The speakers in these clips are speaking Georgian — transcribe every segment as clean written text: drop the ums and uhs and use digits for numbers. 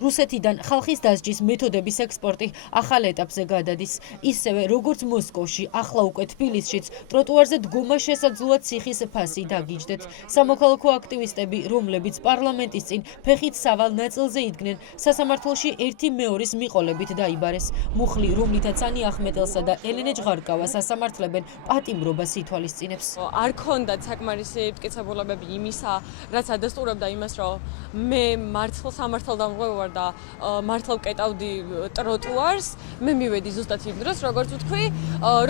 რუსეთიდან ხალხის დასჯის მეთოდების ექსპორტი ახალ ეტაპზე გადადის. ისევე როგორც მოსკოვში, ახლა უკვე თბილისშიც ტროტუარზე დგომა შესაძლოა ციხის ფასი დაგიჯდეთ. სამოქალაქო აქტივისტები, რომლებიც პარლამენტის წინ ფეხით სავალ ნაწილზე იდგნენ, სასამართლოში ერთი მეორის მიყოლებით დაიბარეს. მუხლი, რომლითაც ანი ახმეტელსა და ელენე ჟღარკავას ასამართლებენ, პატიმრობას ითვალისწინებს. არ ქონდათ საკმარისი მტკიცებულებები იმისა, რაც ადასტურებდა იმას, რომ მე სამართალდამღები და მართლა ვკეტავდი ტროტუარს, მე მივედი ზუსტად იმ დროს, როგორც ვთქვი,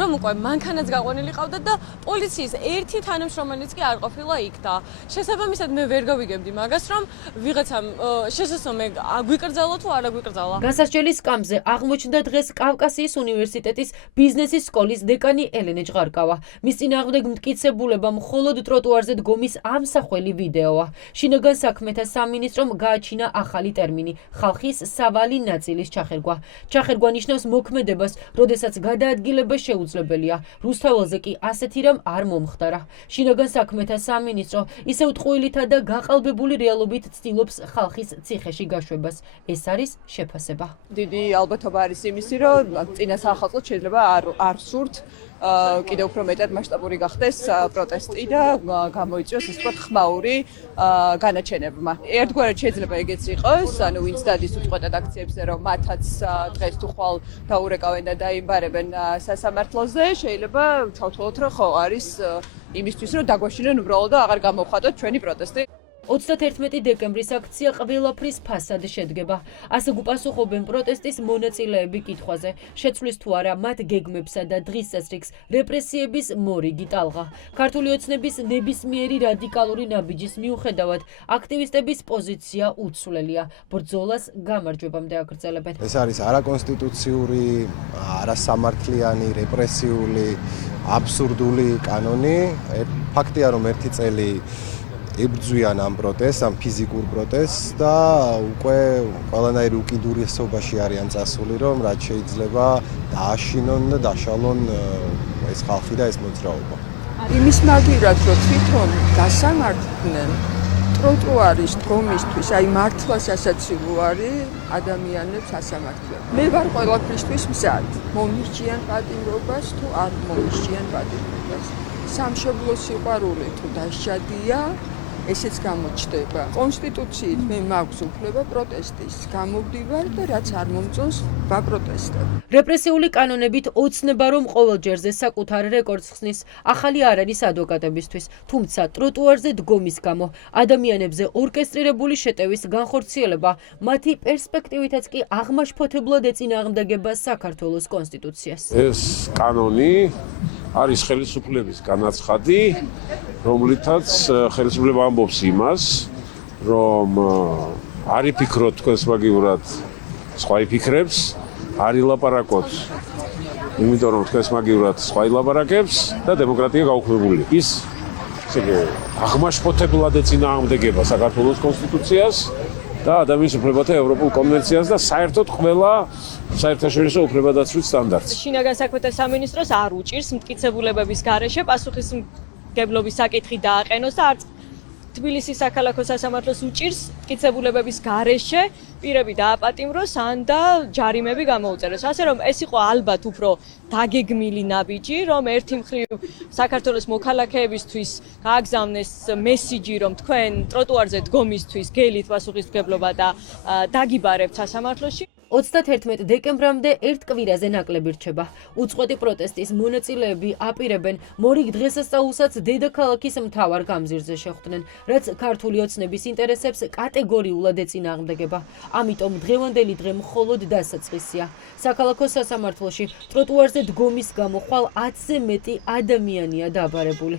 რომ უკვე მანქანაც გაყვანილი ყავდა და პოლიციის ერთი თანამშრომელიც კი არ ყოფილა იქ და შესაბამისად მე ვერ გავიგებდი მაგას, რომ ვიღაცამ შესაძლოა აგვიკრძალა თუ არ აგვიკრძალა. განსასჯელის სკამზე აღმოჩნდა დღეს კავკასიის უნივერსიტეტის ბიზნესის სკოლის დეკანი ელენე ჟღარკავა. მის წინააღმდეგ მტკიცებულება მხოლოდ ტროტუარზე დგომის ამსახველი ვიდეოა. შინაგან საქმეთა სამინისტრომ გააჩინა ახალი ტერმინი ხალხის სავალი ნაწილის ჩახერგვა. ჩახერგვა ნიშნავს მოქმედებას, როდესაც გადაადგილება შეუძლებელია. რუსთაველზე კი ასეთი რამ არ მომხდარა. შინაგან საქმეთა სამინისტრო ისევ ტყუილითა და გაყალბებული რეალობით ცდილობს ხალხის ციხეში გაშვებას. ეს არის შეფასება. დიდი ალბათობა არის იმისი, რომ წინა სახალხოდ შეიძლება არ სურთ კიდევ უფრო მეტად მასშტაბური გახდეს პროტესტი და გამოიწვიოს ისე ვთქვათ ხმაური განაჩენებმა. ერთგვარად შეიძლება ეგეც იყოს, ანუ ვინც დადის უწყვეტად აქციებზე, რომ მათაც დღეს თუ ხვალ დაურეკავენ და დაიბარებენ სასამართლოზე, შეიძლება ჩავთვალოთ, რომ ხო არის იმისთვის, რომ დაგვაშინონ უბრალოდ და აღარ გამოვხატოთ ჩვენი პროტესტი. 31 დეკემბრის აქცია ყველაფრის ფასად შედგება. ასე გუპასუხობენ პროტესტის მონაწილეები კითხვაზე, შეცვლის თუ არა მათ გეგმებსა და დღის წესრიგს რეპრესიების მორიგი ტალღა. ქართული ოცნების ნებისმიერი რადიკალური ნაბიჯის მიუხედავად, აქტივისტების პოზიცია უცვლელია. ბრძოლას გამარჯვებამდე აგრძელებენ. ეს არის არაკონსტიტუციური, არასამართლიანი, რეპრესიული, აბსურდული კანონი. ფაქტია, რომ ერთი წელი ებრძვიან ამ პროტესტს, ამ ფიზიკურ პროტესტს და უკვე ყველანაირი უკიდურესობაში არიან წასული, რომ რაც შეიძლება დააშინონ და დაშალონ ეს ხალხი და ეს მოძრაობა. იმის მაგივრად, რომ თვითონ გასამართლდნენ ტროტუარის დგომისთვის, აი მართლაც ასაცილო არის ადამიანებს ასამართლებლად. მე ვარ ყველაფრისთვის მზად. მომირჩიან პატიმრობას თუ არ მომირჩიან პატიმრობას. სამშობლოს სიყვარული თუ დასჯადია, ესეც გამოჩნდება. კონსტიტუციით მე მაქვს უფლება პროტესტის. გამოვდივარ და რაც არ მომწონს, ვაპროტესტებ. რეპრესიული კანონებით ოცნება რომ ყოველჯერზე საკუთარ რეკორდს ხსნის, ახალი არ არის ადვოკატებისთვის, თუმცა ტროტუარზე დგომის გამო ადამიანებზე ორკესტრირებული შეტევის განხორციელება მათი პერსპექტივითაც კი აღმაშფოთებლად ეწინააღმდეგება საქართველოს კონსტიტუციას. ეს კანონი არის ხელისუფლების განაცხადი, რომლითაც ხელისუფლება ამბობს იმას, რომ არ იფიქროთ თქვენს მაგივრად სხვა იფიქრებს, არ ილაპარაკოთ, იმიტომ რომ თქვენს მაგივრად სხვა ილაპარაკებს და დემოკრატია გაუქმებული. ის აღმაშფოთებლად ეწინააღმდეგება საქართველოს კონსტიტუციას და ადამიანის უფლებათა ევროპულ კონვენციას და საერთოდ ყველა საერთაშორისო უფლებადაცვის სტანდარტს. შინაგან საქმეთა სამინისტროს არ უჭირს მტკიცებულებების გარეშე პასუხისმგებლობის საკითხი დააყენოს და არც თბილისის საქალაქო სასამართლოს უჭირს მტკიცებულებების გარეშე პირები დააპატიმროს ან და ჯარიმები გამოუწეროს. ასე რომ ეს იყო ალბათ უფრო დაგეგმილი ნაბიჯი, რომ ერთი მხრივ საქართველოს მოქალაქეებისთვის გააგზავნეს მესიჯი, რომ თქვენ ტროტუარზე დგომისთვის გელით პასუხისმგებლობა და დაგიბარებთ სასამართლოში. 31 დეკემბრამდე ერთ კვირაზე ნაკლები რჩება. უწყვეტი პროტესტის მონაწილეები აპირებენ მორიგ დღესასწაულსაც დედაქალაქის მთავარ გამზირზე შეხვდნენ, რაც ქართული ოცნების ინტერესებს კატეგორიულად ეწინააღმდეგება. ამიტომ დღევანდელი დღე მხოლოდ დასაწყისია. საქალაქო სასამართლოში ტროტუარზე დგომის გამო ხვალ 10-ზე მეტი ადამიანია დაბარებული.